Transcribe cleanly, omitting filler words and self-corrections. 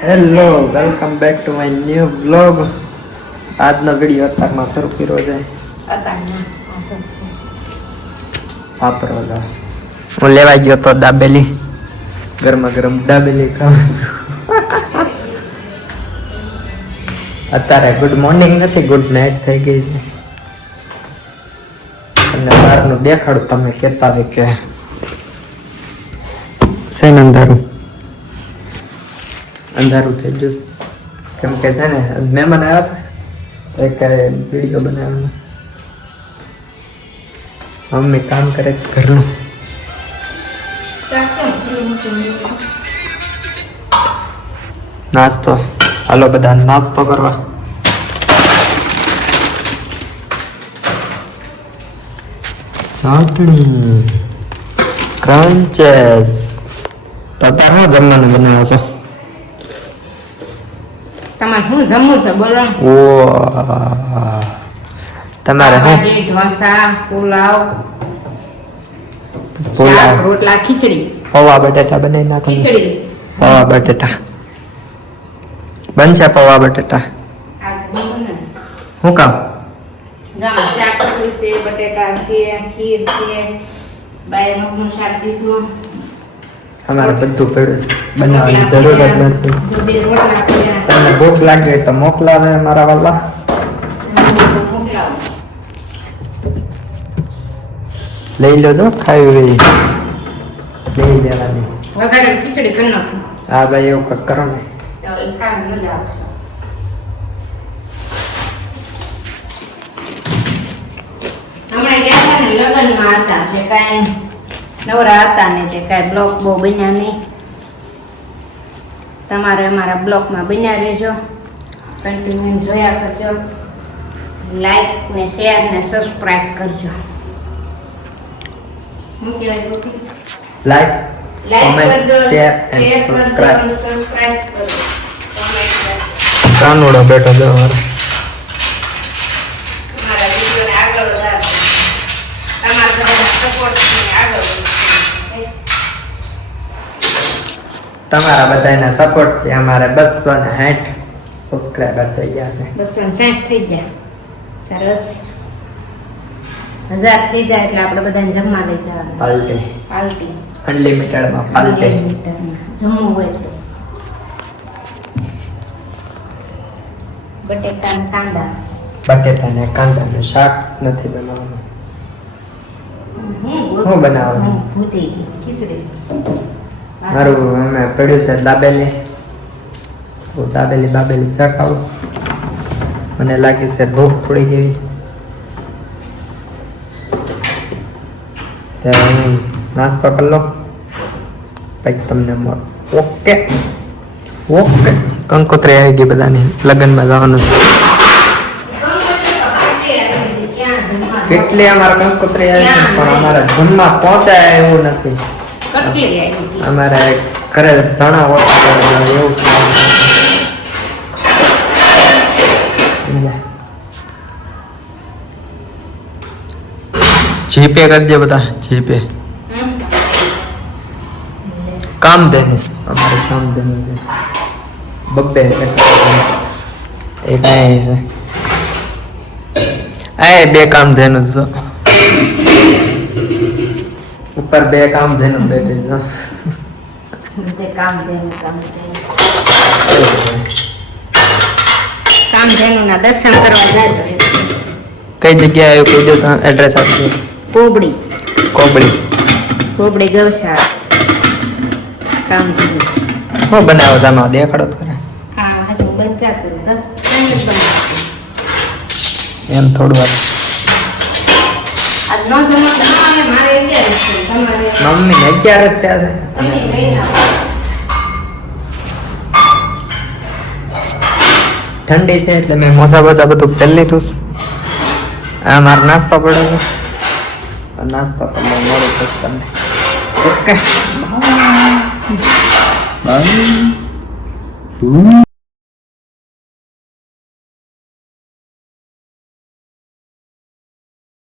Hello welcome back to my new blog. આજનો video અત્યારમાં શરૂ કર્યો છે. વાપરો હું લેવા ગયો તો દાબેલી, ગરમા ગરમ દાબેલી ખાઉં છું. અત્યારે ગુડ મોર્નિંગ નથી, ગુડ નાઇટ થઈ ગઈ છે. અને બહારનું દેખાડું, તમે કહેતા હોય કે છે ને અંધારું થઈ ગયું, કેમ કે છે ને મહેમાન આવ્યા હતા એક વિડીયો બનાવવાનો. મમ્મી કામ કરે છે ઘરનું. નાસ્તો, હાલો બધા નાસ્તો કરવા. ચાટણી, ક્રન્ચેસ. તાતા શું જમવાનું બનાવો છો? તમારે શું જમવું છે બોલો? ઓ તમારે શું? ઢોસા, પુલાવ, પુલાવ, રોટલા, ખીચડી. પૌવા બટેટા બનાવી નાખો. ખીચડી, પૌવા બટેટા બનશે. પૌવા બટેટા શું કામ? શાક છે, બટેટા છે, ખીર છે, બાયનું શાક દીધું. અમારે બધું પડ્યું છે, બનાવવાની જરૂર જ નથી. તમને ભૂખ લાગે તો મોકલાવે મારા વાલા. લઈ લો, જો ખાવી હોય લઈ લેવાની. વઘારેલી ખીચડી કરી નાખું. હા ભાઈ, એવું કંઈક કરો ને. હમણાં ગયા હતા ને લગ્નમાં હતા, તે કાંઈ નવરા હતા ને તે કાંઈ બ્લોગ બહુ બન્યા નહીં. તમારે અમારા બ્લોગમાં બન્યા રહેજો, કન્ટિન્યુ જોયા કરજો, લાઈક ને શેર ને સબસ્ક્રાઈબ કરજો. શું કહેવાય ગોપી? લાઈક, લાઈક કરજો, શેર શેર એન્ડ કરજો, સબસ્ક્રાઇબ. સબસ્ક્રાઈબ કરજો, કોમેન્ટ કરજો. કાનુડો બેઠો જો અમારો. તમારા વિડીયોને આગળ વધારજો. તમારા બધાના સપોર્ટને આગળ વધારજો. તમારા બધાના સપોર્ટથી અમારે 260 સબસ્ક્રાઇબર થઈ ગયા છે. 260 થઈ ગયા. સરસ. 1000 થઈ જાય એટલે આપણે બધાને જમવા લઈ જવાનું. પાર્ટી પાર્ટી અનલિમિટેડમાં પાર્ટી. જમવું હોય તો બટેટા અને કાંદા. બટેટા ને કાંદાનું શાક નથી બનાવવાનું. શું બનાવવાનું? ભૂતી ખીચડી. મારું અમે પડ્યું છે દાબેલી. હું દાબેલી ચખાવું. મને લાગે છે ભૂખ થોડી ગઈ. ત્યારે હું નાસ્તો કરી લો, પછી તમને મળો. Okay okay. કંકોત્રી આવી ગઈ બધાની, લગ્નમાં જવાનું છે. કેટલી અમારે કંકોત્રી આવી છે, પણ અમારે જમવા પહોંચાય એવું નથી. અમારે ઘરે ચણા ઓછા એવું જીપે કરજે બધા, જીપે. કામ દેનું, અમારે કામ દેનું છે. બબ્બે એક આ છે, આ બે કામ દેનું છે. ઉપર બે કામ દેનું બેઠે છે. કામધેનુ ના દર્શન કરવા જાય. કઈ જગ્યાએ આવ્યું કહી દો તો એડ્રેસ આપજો. કોબડી કોબડી ગૌશાળા. કામધેનુ શું બનાવો છો આમાં? દેખાડો તો ખરા. હા, હજુ બંધ ક્યાં કરું તો એમ થોડું આજ નો જમા તમારે મારે અત્યારે તમારે મમ્મી ને 11 જ થયા છે. તમે લઈ જાઓ. ઠંડી છે એટલે મેં મોજા બધું પહેરી લીધું. આ મારો નાસ્તો પડ્યો છે. નાસ્તો કરવા મળું પછી તમને. Okay bye.